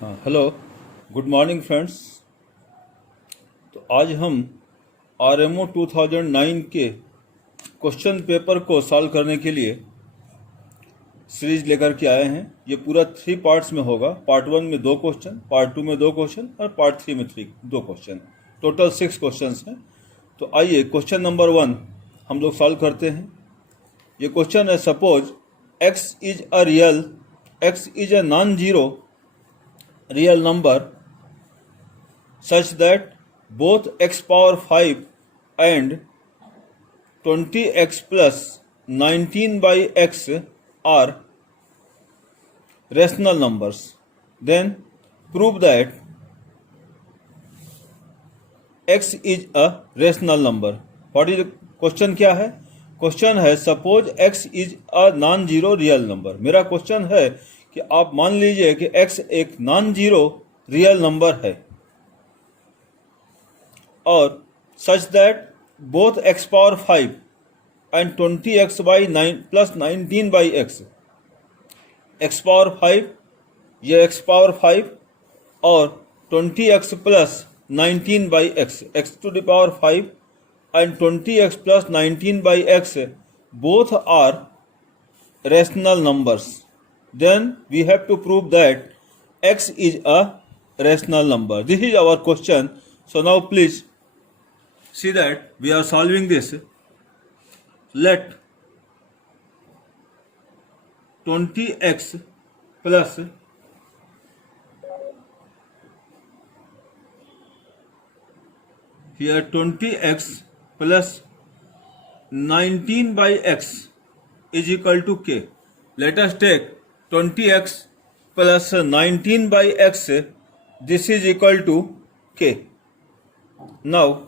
हाँ, hello, good morning friends. तो आज हम आरएमओ 2009 के क्वेश्चन पेपर को सॉल्व करने के लिए सीरीज लेकर के आए हैं। ये पूरा 3 पार्ट्स में होगा। पार्ट 1 में 2 क्वेश्चन, पार्ट 2 में 2 क्वेश्चन और पार्ट 3 में 2 क्वेश्चन। टोटल 6 क्वेश्चंस हैं। तो आइए क्वेश्चन नंबर 1 हम लोग सॉल्व करते हैं। ये क्वेश्चन है, suppose x is a non zero real number such that both x power 5 and 20x plus 19 by x are rational numbers. Then prove that x is a rational number. What is the question? क्या है question? है suppose x is a non zero real number. मेरा question है कि आप मान लीजिए कि x एक नॉन जीरो रियल नंबर है और such that both x power 5 and 20x by 9 plus 19 by x power 5, ये x पावर 5 और 20x plus 19 by x to the power 5 and 20x plus 19 by x both are rational numbers. Then we have to prove that x is a rational number. This is our question. So now please see that we are solving this. Let 20x plus here 20x plus 19 by x is equal to k. Let us take 20x plus 19 by x. This is equal to k. Now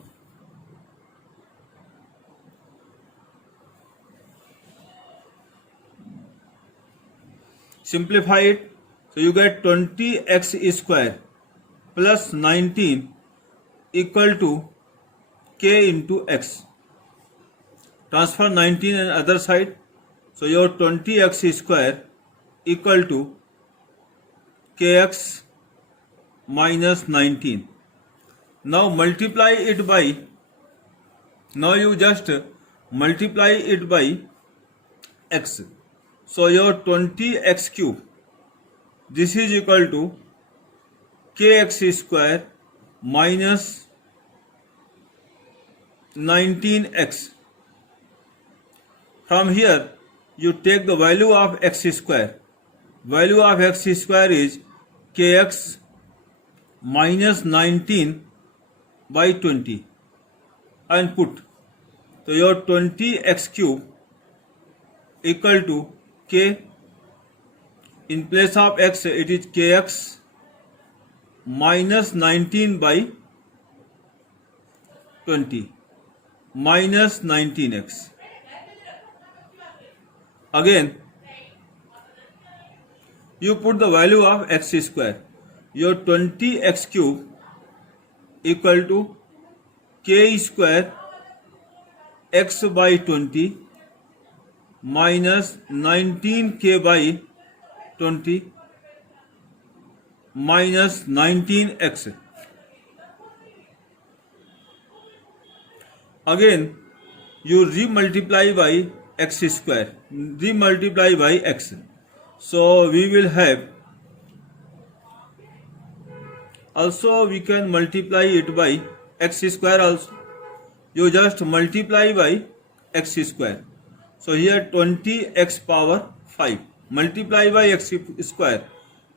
simplify it. So you get 20x square plus 19 equal to k into x. Transfer 19 on other side. So your 20x square equal to kx minus 19. Now multiply it by, now you just multiply it by x. So your 20x cube, this is equal to kx square minus 19x. From here you take the value of x square. Value of x square is kx minus 19 by 20 and put. So your 20x cube equal to k. In place of x it is kx minus 19 by 20 minus 19x. Again you put the value of x square. Your 20x cube equal to k square x by 20 minus 19k by 20 minus 19x. Again you re-multiply by x square, re-multiply by x. So we will have, also we can multiply it by x square also. You just multiply by x square. So here 20x power 5 multiply by x square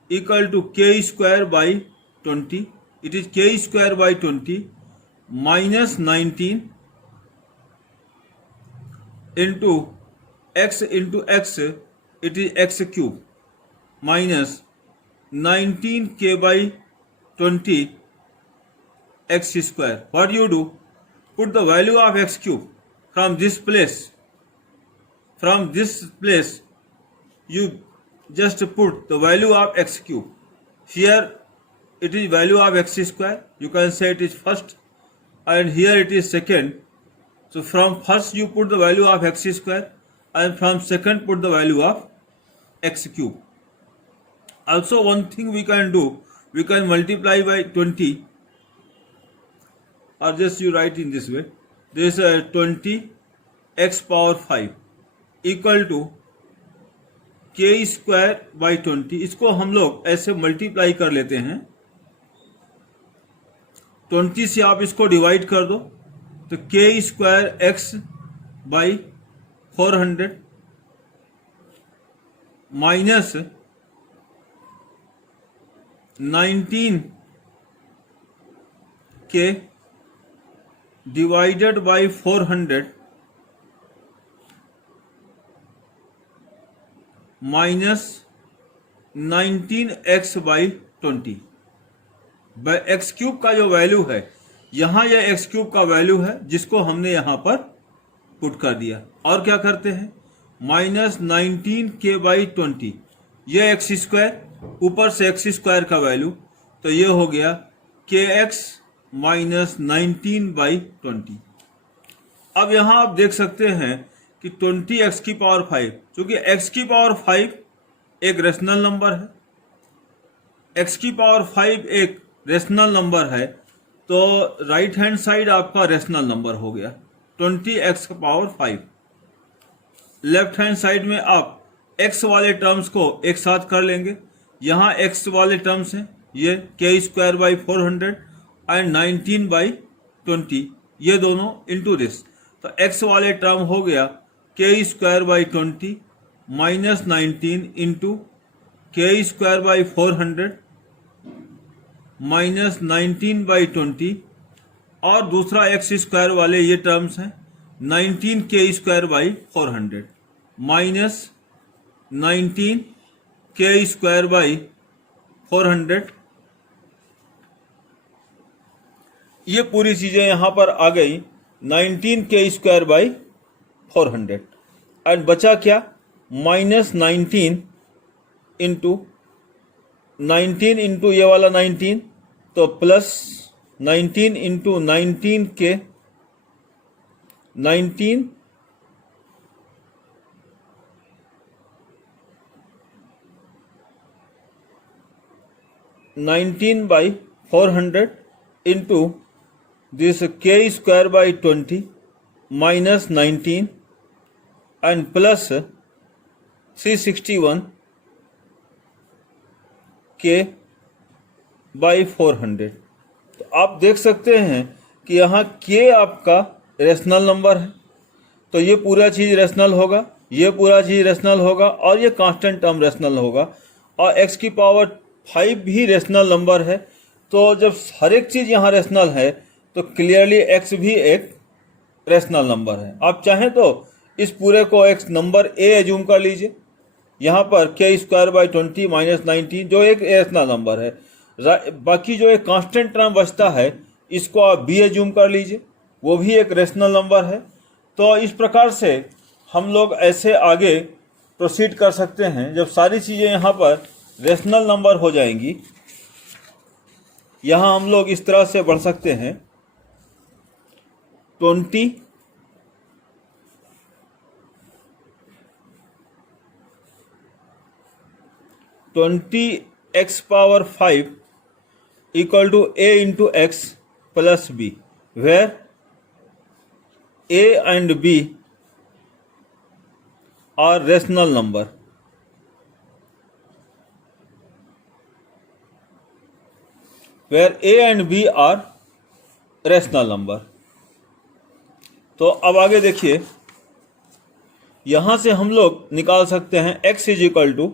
equal to k square by 20. It is k square by 20 minus 19 into x, it is x cube minus 19k by 20 x square. What you do? Put the value of x cube from this place. From this place you just put the value of x cube. Here it is value of x square. You can say it is first and here it is second. So from first you put the value of x square and from second put the value of x cube. Also one thing we can do, we can multiply by 20, or just you write in this way. This 20 x power 5 equal to k square by 20. इसको हम लोग ऐसे multiply कर लेते हैं. 20 से आप इसको डिवाइड कर दो तो k square x by 400 minus 19k divided by 400 minus 19x by 20. X cube का जो वैल्यू है यहाँ, यह एक्स क्यूब का वैल्यू है जिसको हमने यहाँ पर पुट कर दिया. और क्या करते हैं, माइनस 19k बाई 20, यह एक्स स्क्वायर, ऊपर से एक्स स्क्वायर का वैल्यू, तो ये हो गया kx माइनस 19 बाई 20. अब यहाँ आप देख सकते हैं कि 20x की पावर 5, क्योंकि x की पावर 5 एक रेशनल नंबर है, x की पावर 5 एक रेशनल नंबर है, तो राइट हैंड साइड आपका रेशनल नंबर हो गया 20x का पावर 5. लेफ्ट हैंड साइड में आप x वाले टर्म्स को एक साथ कर लेंगे. यहाँ x वाले टर्म्स हैं, ये k square by 400 and 19 by 20, ये दोनों इंटू दिस. तो x वाले टर्म हो गया k square by 20 minus 19 into k square by 400 minus 19 by 20, और दूसरा एक्स स्क्वायर वाले ये टर्म्स हैं 19k square by 400 minus 19k square by 400. ये पूरी चीजें यहां पर आ गई 19k स्क्वायर बाई 400. एंड बचा क्या, माइनस 19 इंटू 19 इंटू ये वाला 19, तो plus 19 into 19k 19 19 by 400 into this k square by 20 minus 19 and plus 361 k by 400. तो आप देख सकते हैं कि यहाँ k आपका रेशनल नंबर है, तो ये पूरा चीज़ रेशनल होगा, ये पूरा चीज़ रेशनल होगा, और ये कांस्टेंट टर्म रेशनल होगा, और x की पावर 5 भी रेशनल नंबर है. तो जब हर एक चीज़ यहाँ रेशनल है तो क्लियरली x भी एक रेशनल नंबर है. आप चाहें तो इस पूरे को एक नंबर a एज्यूम कर लीजिए, यहाँ पर k स्क्वायर बाई 20 माइनस 19 जो एक रेशनल नंबर है. बाकी जो एक कांस्टेंट टर्म बचता है इसको आप b एज्यूम कर लीजिए, वो भी एक रेशनल नंबर है. तो इस प्रकार से हम लोग ऐसे आगे प्रोसीड कर सकते हैं. जब सारी चीज़ें यहाँ पर रेशनल नंबर हो जाएंगी, यहाँ हम लोग इस तरह से बढ़ सकते हैं 20x power 5 equal to a into x plus b, where a and b are rational number. Where a and b are rational number. तो अब आगे देखिए, यहां से हम लोग निकाल सकते हैं x is equal to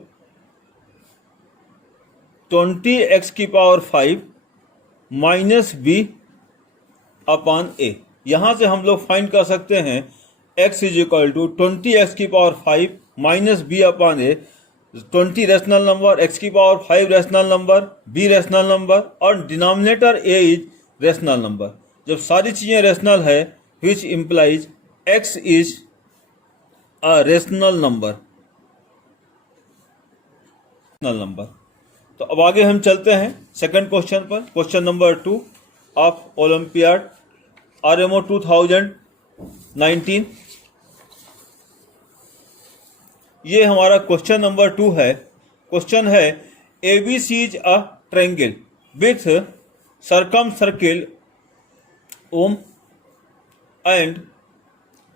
20x की power 5 minus b upon a. यहां से हम लोग फाइंड कर सकते हैं x is equal to 20x की power 5 minus b upon a. 20 rational number, x की power 5 rational number, b rational number, और denominator a is rational number. जब सारी चीज़ें रेशनल है, which implies x is a rational number. तो अब आगे हम चलते हैं सेकंड क्वेश्चन पर. Question number 2 of olympiad RMO 2019. ये हमारा क्वेश्चन नंबर 2 है. क्वेश्चन है ABC is a triangle with circumcircle O and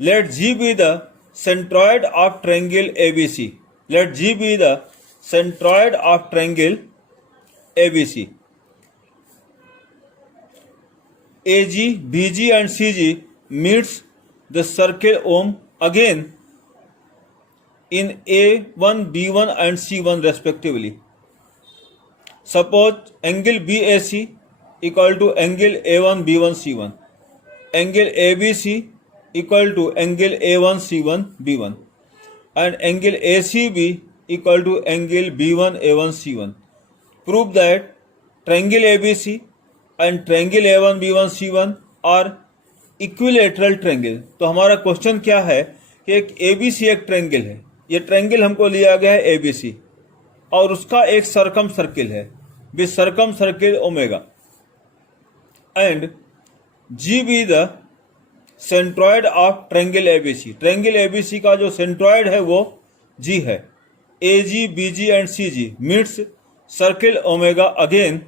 let G be the centroid of triangle ABC. Let G be the centroid of triangle ABC. AG, BG and CG meets the circle O again in A1, B1 and C1 respectively. Suppose angle BAC equal to angle A1, B1, C1. Angle ABC equal to angle A1, C1, B1. And angle ACB equal to angle B1, A1, C1. Prove that triangle ABC and triangle A1, B1, C1 are equilateral triangle. तो हमारा question क्या है कि एक ABC एक triangle है, ये triangle हमको लिया गया है ABC और उसका एक सर्कम सर्किल है with circum circle omega and G be the centroid of triangle ABC। Triangle ABC का जो सेंट्रॉयड है वो G है। AG, BG and CG meets circle omega again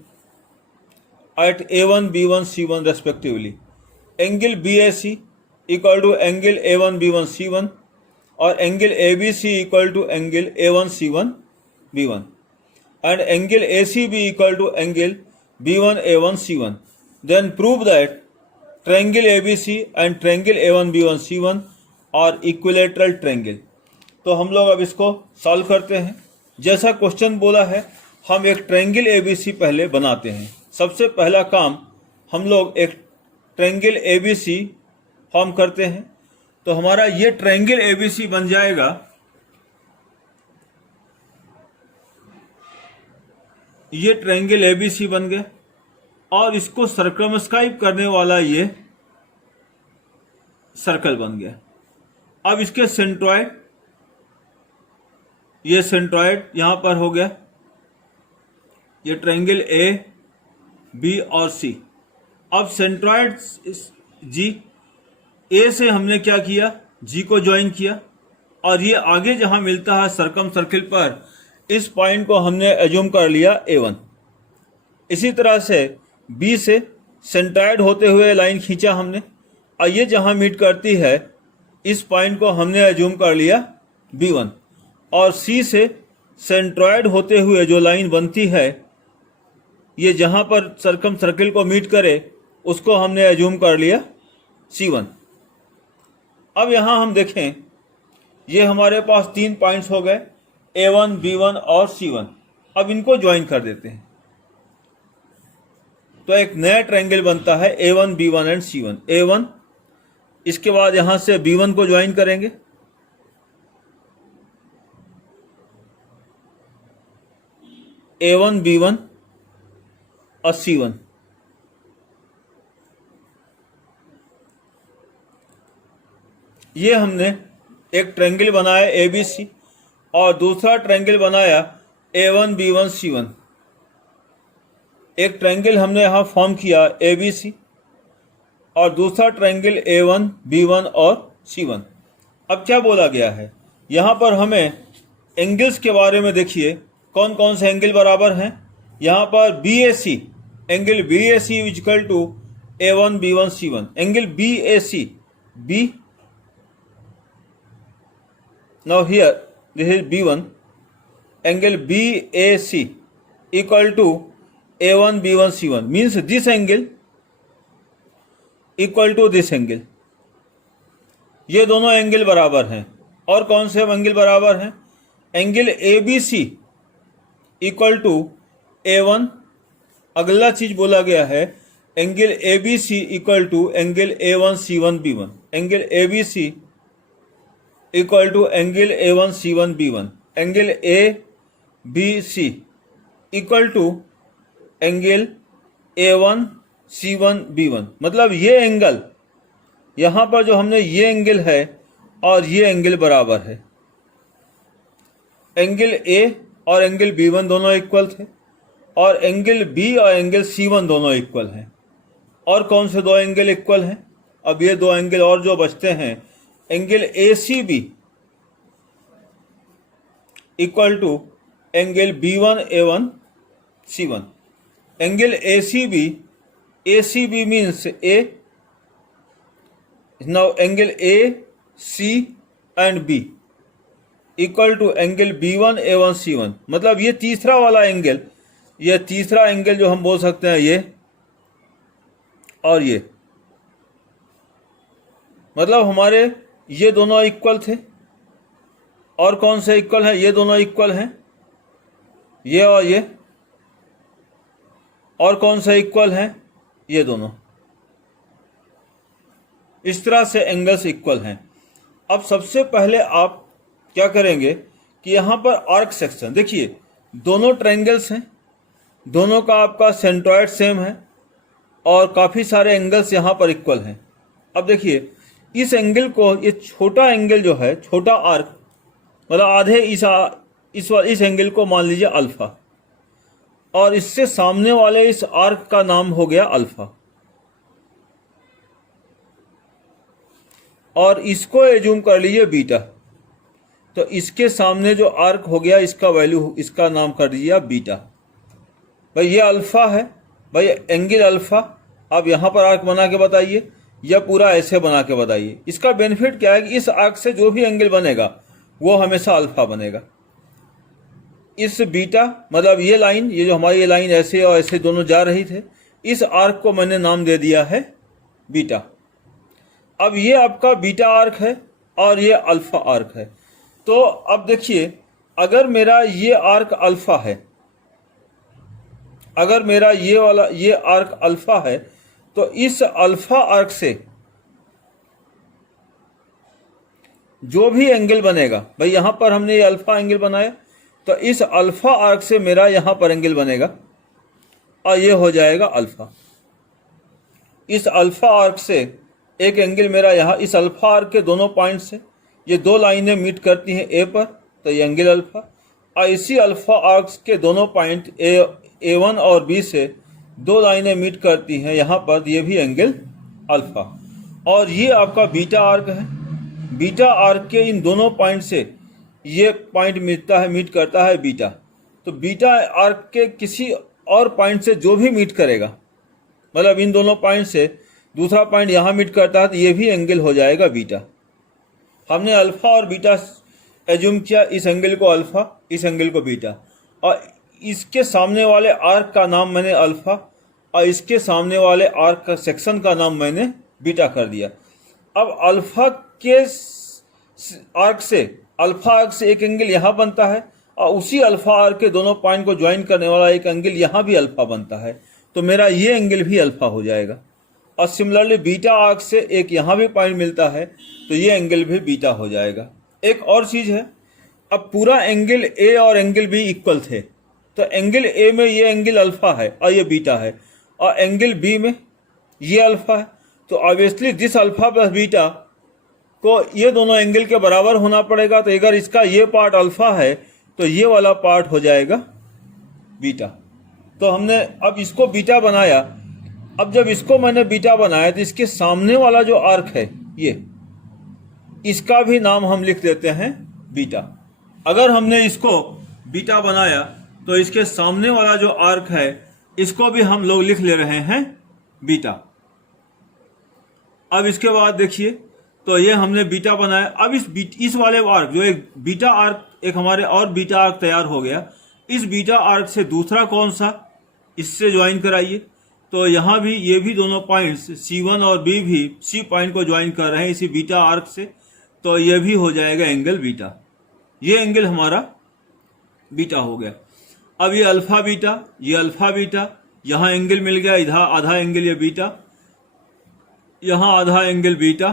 at A1, B1, C1 respectively. Angle BAC equal to angle A1, B1, C1 or angle ABC equal to angle A1, C1, B1 and angle ACB equal to angle B1, A1, C1. Then prove that triangle ABC and triangle A1, B1, C1 are equilateral triangle. तो हम लोग अब इसको solve करते हैं। जैसा question बोला है हम एक ट्रायंगल ABC पहले बनाते हैं। सबसे पहला काम हम लोग एक ट्रायंगल ABC फॉर्म करते हैं। तो हमारा ये ट्रायंगल ABC बन जाएगा, ये ट्रायंगल ABC बन गया और इसको सर्कमस्क्राइब करने वाला ये सर्कल बन गया। अब इसके सेंट्रॉयड, ये सेंट्रॉयड यहां पर हो गया, ये ट्रायंगल A, B और C। अब सेंट्रॉयड G, A से हमने क्या किया, G को ज्वाइन किया और ये आगे जहां मिलता है सर्कम सर्किल पर, इस पॉइंट को हमने एज्यूम कर लिया A1। इसी तरह से B से सेंट्रॉयड होते हुए लाइन खींचा हमने और ये जहां मीट करती है इस पॉइंट को हमने एज्यूम कर लिया B1 और C से सेंट्रॉयड होते हुए जो लाइन बनती है ये जहां पर सर्कम सर्किल को मीट करे उसको हमने एज्यूम कर लिया C1। अब यहां हम देखें ये हमारे पास 3 पॉइंट्स हो गए A1, B1 और C1। अब इनको ज्वाइन कर देते हैं तो एक नया ट्रायंगल बनता है A1, B1 and C1। A1, इसके बाद यहां से B1 को ज्वाइन करेंगे, A1, B1 और C1। ये हमने एक ट्रायंगल बनाया ABC और दूसरा ट्रायंगल बनाया A1, B1, C1। एक ट्रायंगल हमने यहां फॉर्म किया ABC और दूसरा ट्रायंगल A1, B1 और C1। अब क्या बोला गया है यहां पर, हमें एंगल्स के बारे में देखिए कौन कौन से एंगल बराबर हैं। यहां पर BAC, angle BAC equal to A1, B1, C1। Angle BAC, B, now here this is B1, angle BAC equal to A1, B1, C1 means this angle equal to this angle। ये दोनों angle बराबर हैं। और कौन से angle बराबर हैं, angle ABC equal to A1। अगला चीज बोला गया है angle ABC equal to angle A1, C1, B1। Angle ABC equal to angle A1, C1, B1। Angle ABC equal to angle A1, C1, B1। मतलब ये एंगल यहां पर जो हमने ये एंगल है और ये एंगल बराबर है। एंगल A और एंगल B1 दोनों इक्वल थे और एंगल B और एंगल C1 दोनों इक्वल हैं। और कौन से दो एंगल इक्वल हैं, अब ये दो एंगल और जो बचते हैं, angle ACB equal to angle B1, A1, C1। Angle ACB means A. Now angle AC and B equal to angle B1 A1 C1, मतलब ये तीसरा वाला एंगल, ये तीसरा एंगल जो हम बोल सकते हैं ये और ये, मतलब हमारे ये दोनों इक्वल थे। और कौन से इक्वल है? ये दोनों इक्वल हैं, ये और ये। और कौन से इक्वल हैं? ये दोनों। इस तरह से एंगल्स इक्वल हैं। अब सबसे पहले आप क्या करेंगे कि यहाँ पर आर्क सेक्शन देखिए, दोनों ट्रायंगल्स हैं, दोनों का आपका सेंट्रॉइड सेम है और काफ़ी सारे एंगल्स यहाँ पर इक्वल हैं। अब देखिए इस एंगल को, ये छोटा एंगल जो है, छोटा आर्क, मतलब आधे इस एंगल को मान लीजिए अल्फा, और इससे सामने वाले इस आर्क का नाम हो गया अल्फा, और इसको एज्यूम कर लीजिए बीटा। तो इसके सामने जो आर्क हो गया इसका वैल्यू, इसका नाम कर दीजिए आप बीटा। भाई ये अल्फा है, भाई एंगल अल्फा। आप यहाँ पर आर्क बना के बताइए या पूरा ऐसे बना के बताइए। इसका बेनिफिट क्या है कि इस आर्क से जो भी एंगल बनेगा वो हमेशा अल्फा बनेगा। इस बीटा मतलब ये लाइन, ये जो हमारी ये लाइन ऐसे और ऐसे दोनों जा रही थे, इस आर्क को मैंने नाम दे दिया है बीटा। अब ये आपका बीटा आर्क है और ये अल्फा आर्क है। तो अब देखिए, अगर मेरा ये आर्क अल्फा है, अगर मेरा ये आर्क अल्फा है, तो इस अल्फा आर्क से जो भी एंगल बनेगा, भाई यहां पर हमने ये अल्फा एंगल बनाया, तो इस अल्फा आर्क से मेरा यहां पर एंगल बनेगा और ये हो जाएगा अल्फा। इस अल्फा आर्क से एक एंगल मेरा यहाँ, इस अल्फा आर्क के दोनों पॉइंट से ये दो लाइनें मीट करती हैं ए पर, तो ये एंगल अल्फा। और इसी अल्फा आर्क के दोनों पॉइंट A1 और B से दो लाइनें मीट करती हैं यहाँ पर, ये भी एंगल अल्फा। और ये आपका बीटा आर्क है। बीटा आर्क के इन दोनों पॉइंट से ये पॉइंट मीट करता है बीटा। तो बीटा आर्क के किसी और पॉइंट से जो भी मीट करेगा, मतलब इन दोनों पॉइंट से दूसरा पॉइंट यहाँ मीट करता है, तो ये भी एंगल हो जाएगा बीटा। हमने अल्फा और बीटा एज्यूम किया, इस एंगल को अल्फा, इस एंगल को बीटा, और इसके सामने वाले आर्क का नाम मैंने अल्फा और इसके सामने वाले आर्क का सेक्शन का नाम मैंने बीटा कर दिया। अब अल्फा के आर्क से, अल्फा आर्क से एक एंगल यहाँ बनता है और उसी अल्फा आर्क के दोनों पॉइंट को ज्वाइन करने वाला एक एंगल यहाँ भी अल्फा बनता है, तो मेरा ये एंगल भी अल्फा हो जाएगा। और सिमिलरली बीटा आर्क से एक यहाँ भी पॉइंट मिलता है, तो ये एंगल भी बीटा हो जाएगा। एक और चीज़ है, अब पूरा एंगल ए और एंगल बी इक्वल थे, तो एंगल ए में ये एंगल अल्फा है और ये बीटा है, और एंगल बी में ये अल्फा है, तो obviously this alpha plus beta को ये दोनों एंगल के बराबर होना पड़ेगा। तो अगर इसका ये पार्ट अल्फा है तो ये वाला पार्ट हो जाएगा बीटा। तो हमने अब इसको बीटा बनाया। अब जब इसको मैंने बीटा बनाया तो इसके सामने वाला जो आर्क है ये, इसका भी नाम हम लिख देते हैं बीटा। अगर हमने इसको बीटा बनाया तो इसके सामने वाला जो आर्क है इसको भी हम लोग लिख ले रहे हैं बीटा। अब इसके बाद देखिए, तो ये हमने बीटा बनाया। अब इस वाले आर्क, जो एक बीटा आर्क, एक हमारे और बीटा आर्क तैयार हो गया, इस बीटा आर्क से दूसरा कौन सा, इससे ज्वाइन कराइए। तो यहाँ भी ये भी दोनों पॉइंट्स C1 और B भी C पॉइंट को ज्वाइन कर रहे हैं इसी बीटा आर्क से, तो ये भी हो जाएगा एंगल बीटा। ये एंगल हमारा बीटा हो गया। अब ये अल्फा बीटा, ये अल्फा बीटा, यहाँ एंगल मिल गया, इधर आधा एंगल ये बीटा, यहाँ आधा एंगल बीटा।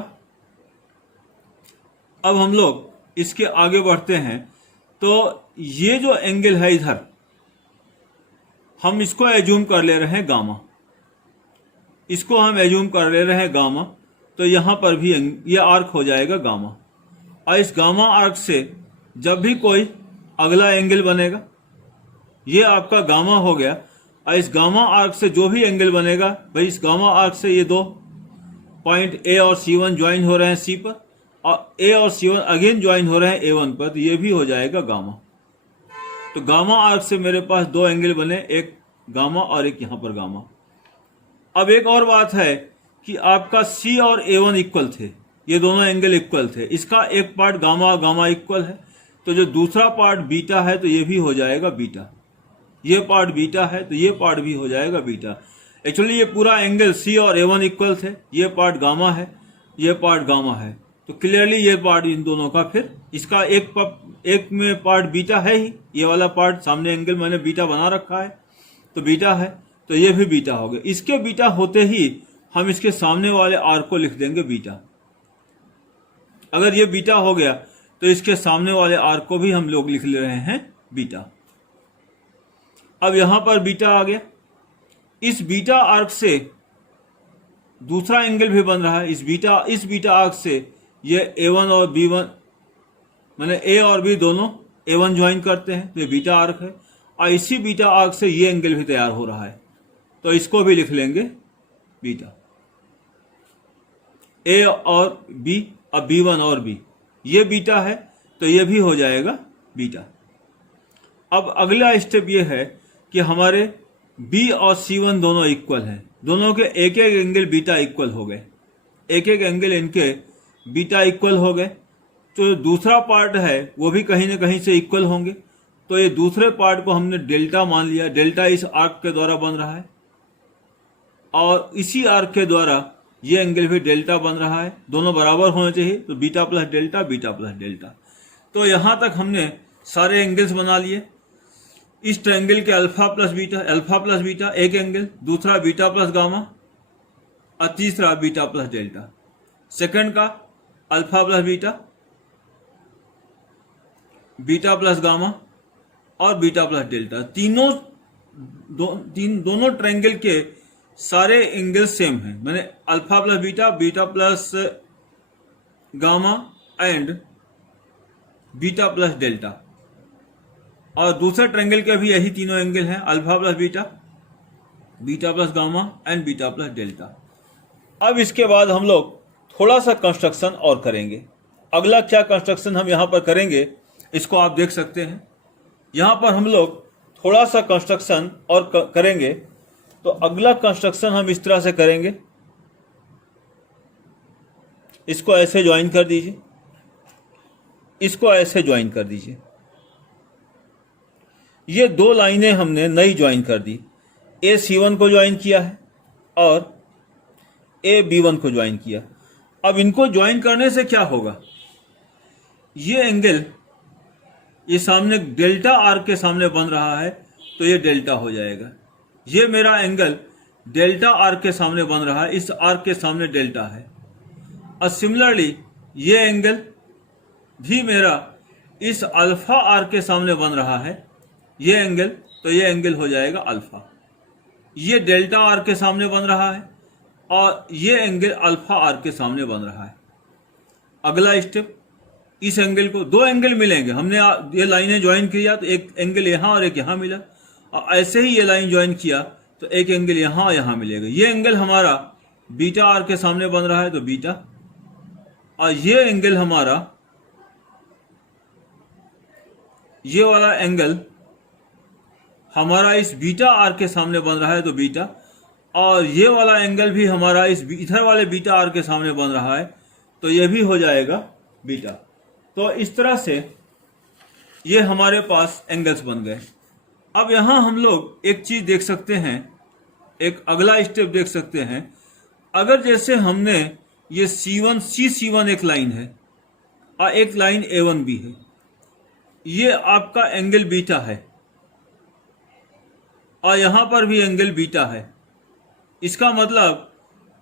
अब हम लोग इसके आगे बढ़ते हैं, तो ये जो एंगल है इधर, हम इसको एज्यूम कर ले रहे हैं गामा, इसको हम एज्यूम कर ले रहे हैं गामा। तो यहाँ पर भी ये आर्क हो जाएगा गामा, और इस गामा आर्क से जब भी कोई अगला एंगल बनेगा, ये आपका गामा हो गया। और इस गामा आर्क से जो भी एंगल बनेगा, भाई इस गामा आर्क से ये दो पॉइंट A और C1 ज्वाइन हो रहे हैं C पर, और A और C1 अगेन ज्वाइन हो रहे हैं A1 पर, तो ये भी हो जाएगा गामा। तो गामा आर्क से मेरे पास दो एंगल बने, एक गामा और एक यहाँ पर गामा। अब एक और बात है कि आपका C और A1 इक्वल थे, ये दोनों एंगल इक्वल थे, इसका एक पार्ट गामा गामा इक्वल है, तो जो दूसरा पार्ट बीटा है तो ये भी हो जाएगा बीटा, ये पार्ट बीटा है तो ये पार्ट भी हो जाएगा बीटा। एक्चुअली ये पूरा एंगल C और A1 इक्वल थे, ये पार्ट गामा है, ये पार्ट गामा है, तो क्लियरली ये पार्ट इन दोनों का फिर इसका एक में पार्ट बीटा है ही, ये वाला पार्ट सामने एंगल मैंने बीटा बना रखा है तो बीटा है, तो ये भी बीटा हो गया। इसके बीटा होते ही हम इसके सामने वाले आर्क को लिख देंगे बीटा। अगर ये बीटा हो गया तो इसके सामने वाले आर्क को भी हम लोग लिख ले रहे हैं बीटा। अब यहां पर बीटा आ गया, इस बीटा आर्क से दूसरा एंगल भी बन रहा है, इस बीटा आर्क से ये A1 और B1 मैंने A और B दोनों A1 ज्वाइन करते हैं तो ये बीटा आर्क है, और इसी बीटा आर्क से ये एंगल भी तैयार हो रहा है तो इसको भी लिख लेंगे बीटा। A और B, अब B1 और B ये बीटा है तो ये भी हो जाएगा बीटा। अब अगला स्टेप ये है कि हमारे B और C1 दोनों इक्वल हैं, दोनों के एक एक एंगल बीटा इक्वल हो गए, एक एक एंगल इनके बीटा इक्वल हो गए, तो दूसरा पार्ट है वो भी कहीं ना कहीं से इक्वल होंगे, तो ये दूसरे पार्ट को हमने डेल्टा मान लिया, डेल्टा इस आर्क के द्वारा बन रहा है और इसी आर्क के द्वारा ये एंगल भी डेल्टा बन रहा है, दोनों बराबर होने चाहिए, तो beta plus delta, beta plus delta. तो यहां तक हमने सारे एंगल्स बना लिए। इस ट्रायंगल के अल्फा प्लस बीटा एक एंगल, दूसरा बीटा प्लस गामा और तीसरा बीटा प्लस डेल्टा। सेकंड का alpha plus beta plus gamma और बीटा प्लस डेल्टा। दोनों ट्रायंगल के सारे एंगल सेम हैं, मैंने alpha plus beta plus gamma and beta plus delta, और दूसरे ट्रायंगल के भी यही तीनों एंगल हैं, alpha plus beta plus gamma and beta plus delta. अब इसके बाद हम लोग थोड़ा सा कंस्ट्रक्शन और करेंगे। अगला क्या कंस्ट्रक्शन हम यहाँ पर करेंगे इसको आप देख सकते हैं। यहाँ पर हम लोग थोड़ा सा कंस्ट्रक्शन और करेंगे, तो अगला कंस्ट्रक्शन हम इस तरह से करेंगे, इसको ऐसे ज्वाइन कर दीजिए, इसको ऐसे ज्वाइन कर दीजिए। ये दो लाइनें हमने नई ज्वाइन कर दी, A C1 को ज्वाइन किया है और A B1 को ज्वाइन किया। अब इनको ज्वाइन करने से क्या होगा, ये एंगल ये सामने डेल्टा आर्क के सामने बन रहा है तो ये डेल्टा हो जाएगा। ये मेरा एंगल डेल्टा आर्क के सामने बन रहा है, इस आर्क के सामने डेल्टा है, और सिमिलरली ये एंगल भी मेरा इस अल्फा आर्क के सामने बन रहा है, ये एंगल, तो ये एंगल हो जाएगा अल्फा। ये डेल्टा आर्क के सामने बन रहा है और ये एंगल अल्फा आर्क के सामने बन रहा है। अगला स्टेप, इस एंगल को, दो एंगल मिलेंगे, हमने ये लाइनें ज्वाइन किया तो एक एंगल यहाँ और एक यहाँ मिला, और ऐसे ही ये लाइन ज्वाइन किया तो एक एंगल यहाँ और यहाँ मिलेगा। ये एंगल हमारा बीटा आर्क के सामने बन रहा है तो बीटा, और ये एंगल हमारा, ये वाला एंगल हमारा इस बीटा आर्क के सामने बन रहा है तो बीटा, और ये वाला एंगल भी हमारा इस इधर वाले बीटा आर्क के सामने बन रहा है तो ये भी हो जाएगा बीटा। तो इस तरह से ये हमारे पास एंगल्स बन गए। अब यहाँ हम लोग एक चीज देख सकते हैं, एक अगला स्टेप देख सकते हैं। अगर जैसे हमने ये C1 एक लाइन है और एक लाइन A1 भी है, ये आपका एंगल बीटा है और यहां पर भी एंगल बीटा है, इसका मतलब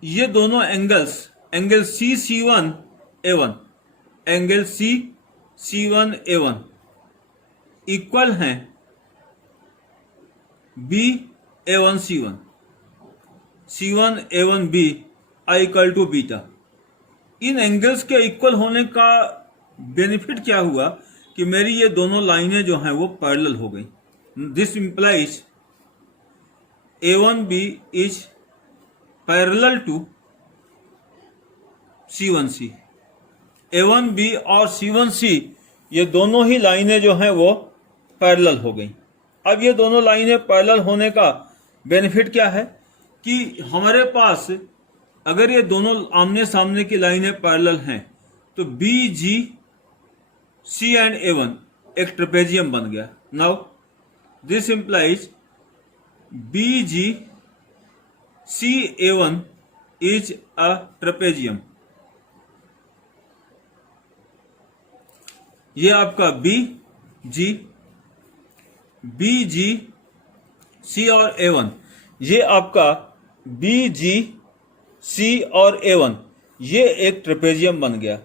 ये दोनों angles, angle C1 A1, angle C1 A1 equal हैं B A1 C1 A1 B equal to beta. इन एंगल्स के इक्वल होने का बेनिफिट क्या हुआ कि मेरी ये दोनों लाइनें जो हैं वो पैरेलल हो गई। This implies A1B is parallel to C1C। A1B और C1C ये दोनों ही लाइनें जो हैं वो पैरेलल हो गई। अब ये दोनों लाइनें पैरेलल होने का बेनिफिट क्या है कि हमारे पास अगर ये दोनों आमने सामने की लाइनें पैरेलल हैं तो B G C and A1 एक ट्रेपेजियम बन गया। Now this implies B G C A1 is a trapezium. ये आपका बी जी सी और A1, ये आपका बी जी सी और A1 ये एक ट्रेपेजियम बन गया।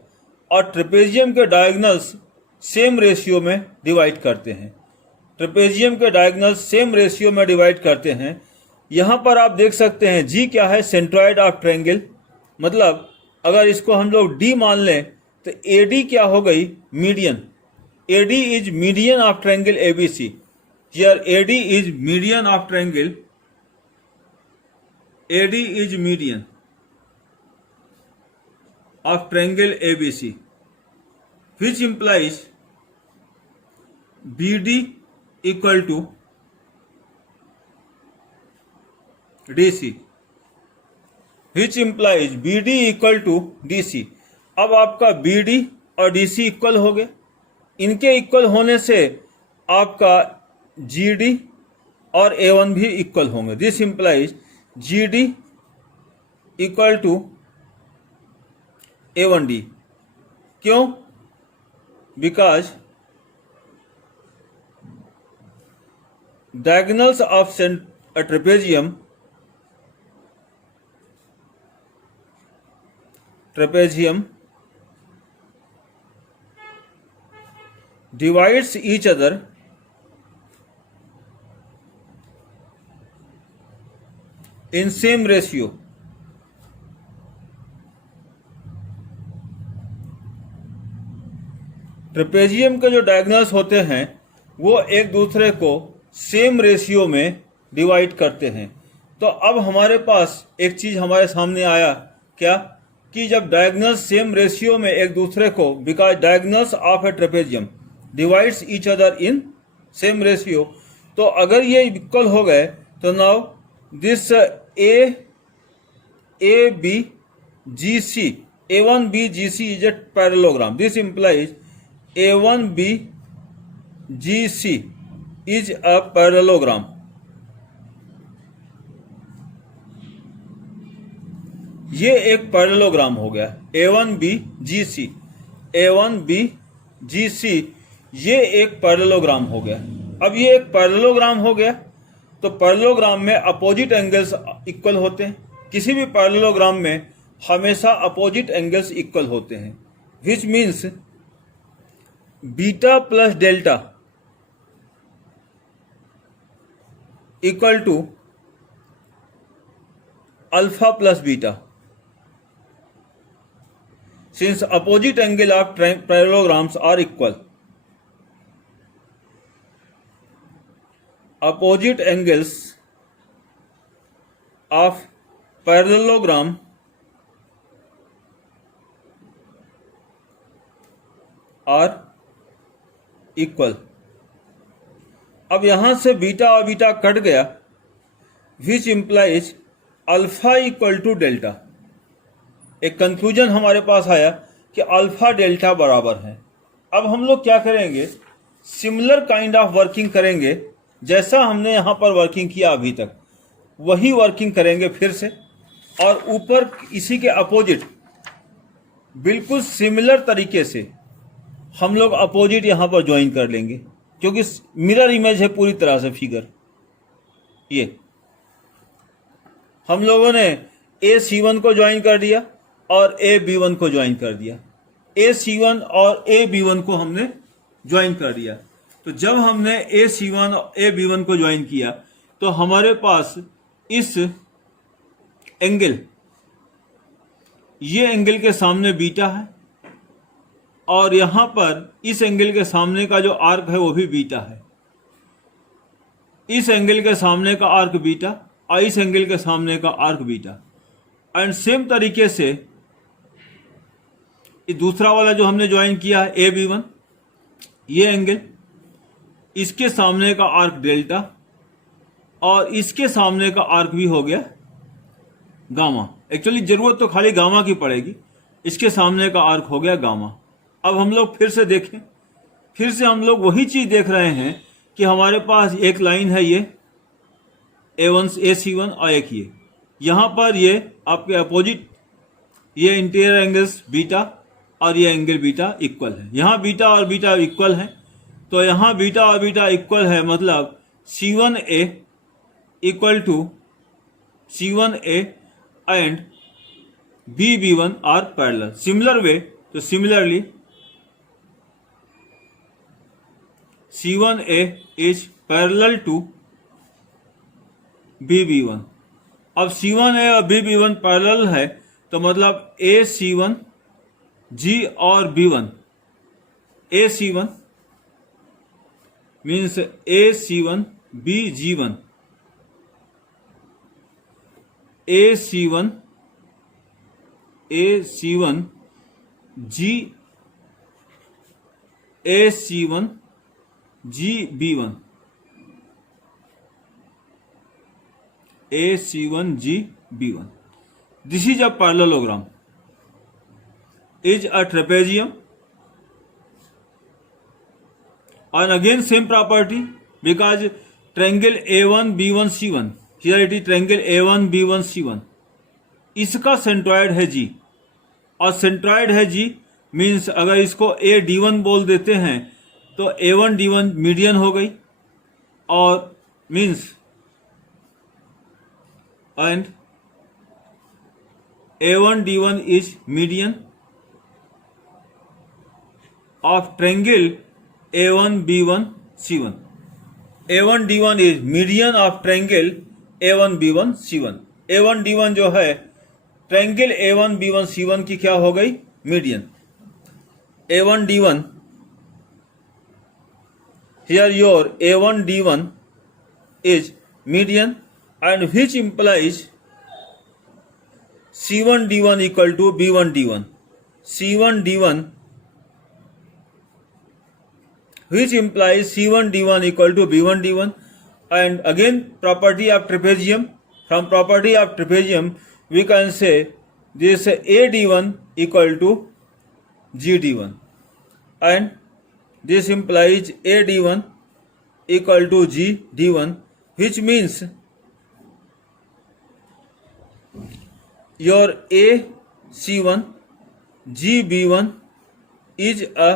और ट्रेपेजियम के डायगोनल्स सेम रेशियो में डिवाइड करते हैं। ट्रेपेजियम के डायगोनल्स सेम रेशियो में डिवाइड करते हैं। यहाँ पर आप देख सकते हैं जी क्या है, सेंट्रॉइड ऑफ ट्रायंगल। मतलब अगर इसको हम लोग डी मान लें तो AD क्या हो गई, median. AD is median of triangle ABC। Here AD is median of triangle, AD is median of triangle ABC, which implies BD equal to DC, which implies BD equal to DC। अब आपका BD और DC equal हो गए। इनके equal होने से आपका GD और A1 भी इक्वल होंगे। This implies GD equal to A1D। क्यों? Because diagonals of a trapezium divides each other in same ratio। Trapezium के जो डायगोनल्स होते हैं वो एक दूसरे को सेम रेशियो में डिवाइड करते हैं। तो अब हमारे पास एक चीज़ हमारे सामने आया, क्या कि जब डायगोनल्स सेम रेशियो में एक दूसरे को, because diagonals of A trapezium divides each other in same ratio, तो अगर ये इक्वल हो गए तो now this A1BGC is a parallelogram. This implies A1BGC is a parallelogram। ये एक पैरेललोग्राम हो गया A1BGC। ये एक पैरेललोग्राम हो गया। अब ये एक पैरेललोग्राम हो गया तो पैरेललोग्राम में अपोजिट एंगल्स इक्वल होते हैं। किसी भी पैरेललोग्राम में हमेशा अपोजिट एंगल्स इक्वल होते हैं, which means beta plus delta equal to alpha plus beta. Since opposite angle of parallelograms are equal, opposite angles of parallelogram are equal। अब यहां से बीटा और बीटा कट गया, which implies alpha equal to delta. एक conclusion हमारे पास आया कि अल्फा डेल्टा बराबर है। अब हम लोग क्या करेंगे, सिमिलर काइंड ऑफ वर्किंग करेंगे जैसा हमने यहाँ पर वर्किंग किया अभी तक, वही वर्किंग करेंगे फिर से। और ऊपर इसी के अपोजिट बिल्कुल सिमिलर तरीके से हम लोग अपोजिट यहाँ पर ज्वाइन कर लेंगे, क्योंकि मिरर इमेज है पूरी तरह से फिगर। ये हम लोगों ने AC1 को ज्वाइन कर दिया और AB1 को ज्वाइन कर दिया। AC1 और AB1 को हमने ज्वाइन कर दिया। तो जब हमने AC1 और AB1 को ज्वाइन किया तो हमारे पास इस एंगल, ये एंगल के सामने बीटा है और यहां पर इस एंगल के सामने का जो आर्क है वो भी बीटा है। इस एंगल के सामने का आर्क बीटा और इस एंगल के सामने का आर्क बीटा। एंड सेम तरीके से दूसरा वाला जो हमने ज्वाइन किया है AB1, ये एंगल, इसके सामने का आर्क डेल्टा और इसके सामने का आर्क भी हो गया गामा। एक्चुअली जरूरत तो खाली गामा की पड़ेगी, इसके सामने का आर्क हो गया गामा। अब हम लोग फिर से देखें, फिर से हम लोग वही चीज देख रहे हैं कि हमारे पास एक लाइन है ये AC1 और एक ये यहाँ पर ये आपके अपोजिट ये इंटीरियर एंगल्स बीटा और ये एंगल बीटा इक्वल है। यहाँ बीटा और बीटा इक्वल है, तो यहाँ बीटा और बीटा इक्वल है, मतलब C1A equal to C1A and B1 are parallel. Similar way, तो similarly C1A is parallel to B1। अब C1A और B1 पैरेलल है, तो मतलब AC1 G और B1, AC1 means AC1 BG1, AC1 G AC1 GB1, AC1 GB1. This is a parallelogram, is a trapezium, and again same property, because triangle A1 B1 C1, here it is triangle A1 B1 C1, इसका centroid है G, और centroid है G means अगर इसको AD1 बोल देते हैं तो A1 D1 मीडियन हो गई, और means and A1 D1 is median of triangle A1 B1 C1. A1 D1 is median of triangle A1 B1 C1. A1 D1 जो है ट्रायंगल A1 B1 C1 की क्या हो गई? Median. A1 D1, here your A1 D1 is median, and which implies C1 D1 equal to B1 D1. C1 D1, which implies C1 D1 equal to B1 D1. And again property of trapezium, from property of trapezium we can say this AD1 equal to GD1, and this implies AD1 equal to GD1, which means your AC1 GB1 is a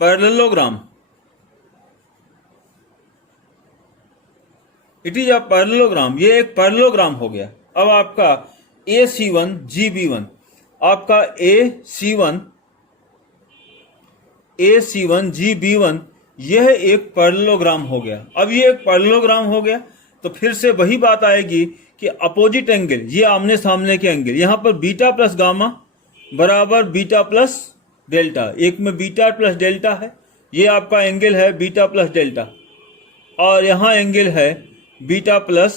parallelogram. It is a parallelogram, ये एक parallelogram हो गया. अब आपका AC1 GB1, आपका AC1 GB1 यह एक parallelogram हो गया. अब ये एक पैरेललोग्राम हो गया तो फिर से वही बात आएगी कि अपोजिट एंगल, ये आमने सामने के एंगल, यहाँ पर बीटा प्लस गामा बराबर बीटा प्लस डेल्टा. एक में बीटा प्लस डेल्टा है, ये आपका एंगल है बीटा प्लस डेल्टा, और यहाँ एंगल है बीटा प्लस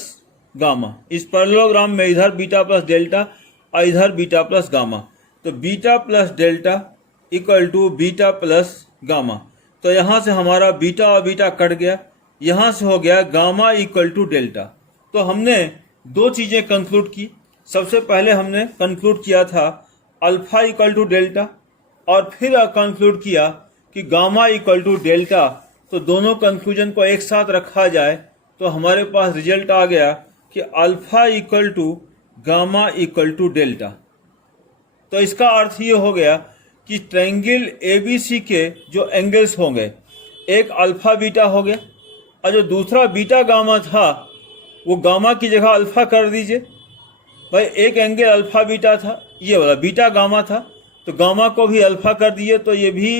गामा. इस पैरेललोग्राम में इधर बीटा प्लस डेल्टा और इधर बीटा प्लस गामा, तो beta plus delta equal to beta plus gamma. तो यहाँ से हमारा बीटा और बीटा कट गया, यहाँ से हो गया गामा इक्वल टू डेल्टा. तो हमने दो चीज़ें कंक्लूड की. सबसे पहले हमने कंक्लूड किया था अल्फा इक्वल टू डेल्टा, और फिर कंक्लूड किया कि गामा इक्वल टू डेल्टा. तो दोनों कंक्लूजन को एक साथ रखा जाए तो हमारे पास रिजल्ट आ गया कि alpha equal to gamma equal to delta. तो इसका अर्थ ये हो गया कि ट्रायंगल ABC के जो एंगल्स होंगे, एक अल्फा बीटा हो गया, और जो दूसरा बीटा गामा था वो गामा की जगह अल्फा कर दीजिए. भाई एक एंगल अल्फा बीटा था, ये वाला बीटा गामा था, तो गामा को भी अल्फा कर दिए तो ये भी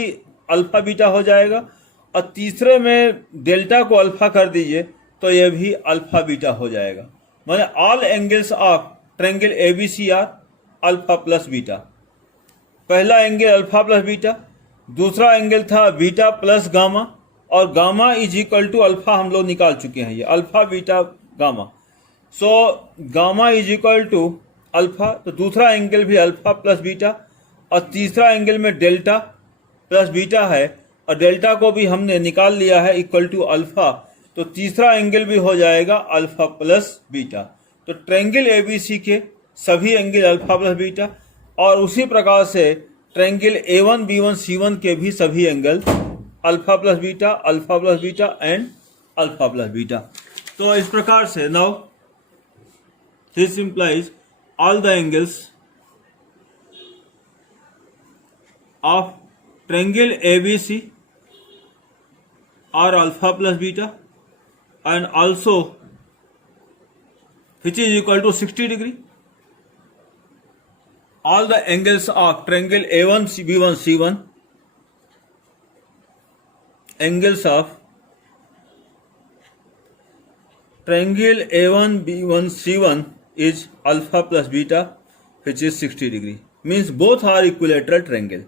अल्फा बीटा हो जाएगा, और तीसरे में डेल्टा को अल्फा कर दीजिए तो यह भी अल्फा बीटा हो जाएगा. माने all angles of triangle ABC are alpha plus beta. पहला एंगल अल्फा प्लस बीटा, दूसरा एंगल था बीटा प्लस गामा, और gamma is equal to alpha हम लोग निकाल चुके हैं, ये alpha beta gamma. So gamma is equal to alpha, तो दूसरा एंगल भी अल्फा प्लस बीटा, और तीसरा एंगल में डेल्टा प्लस बीटा है, और डेल्टा को भी हमने निकाल लिया है इक्वल टू अल्फा. तो तो तीसरा एंगल भी हो जाएगा अल्फा प्लस बीटा। तो ट्रायंगल एबीसी के सभी एंगल अल्फा प्लस बीटा, और उसी प्रकार से ट्रायंगल A1 B1 C1 के भी सभी angle alpha plus beta and alpha plus beta. तो इस प्रकार से now this implies all the angles of triangle ABC are alpha plus beta and also which is equal to 60 degree. All the angles of triangle A1 B1 C1, angles of triangle A1 B1 C1 is alpha plus beta, which is 60 degree. Means both are equilateral triangle.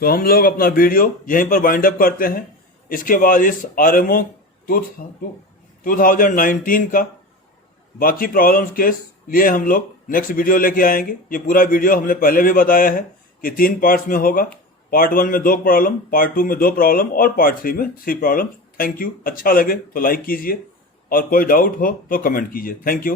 तो हम लोग अपना video यहीं पर wind up करते हैं। इसके बाद इस RMO 2019 का बाकी प्रॉब्लम्स के लिए हम लोग नेक्स्ट वीडियो लेके आएंगे। ये पूरा वीडियो हमने पहले भी बताया है कि 3 पार्ट्स में होगा। पार्ट 1 में 2 प्रॉब्लम, पार्ट 2 में 2 प्रॉब्लम और पार्ट 3 में 3 प्रॉब्लम। Thank you. अच्छा लगे तो लाइक कीजिए और कोई डाउट हो तो कमेंट कीजिए। Thank you.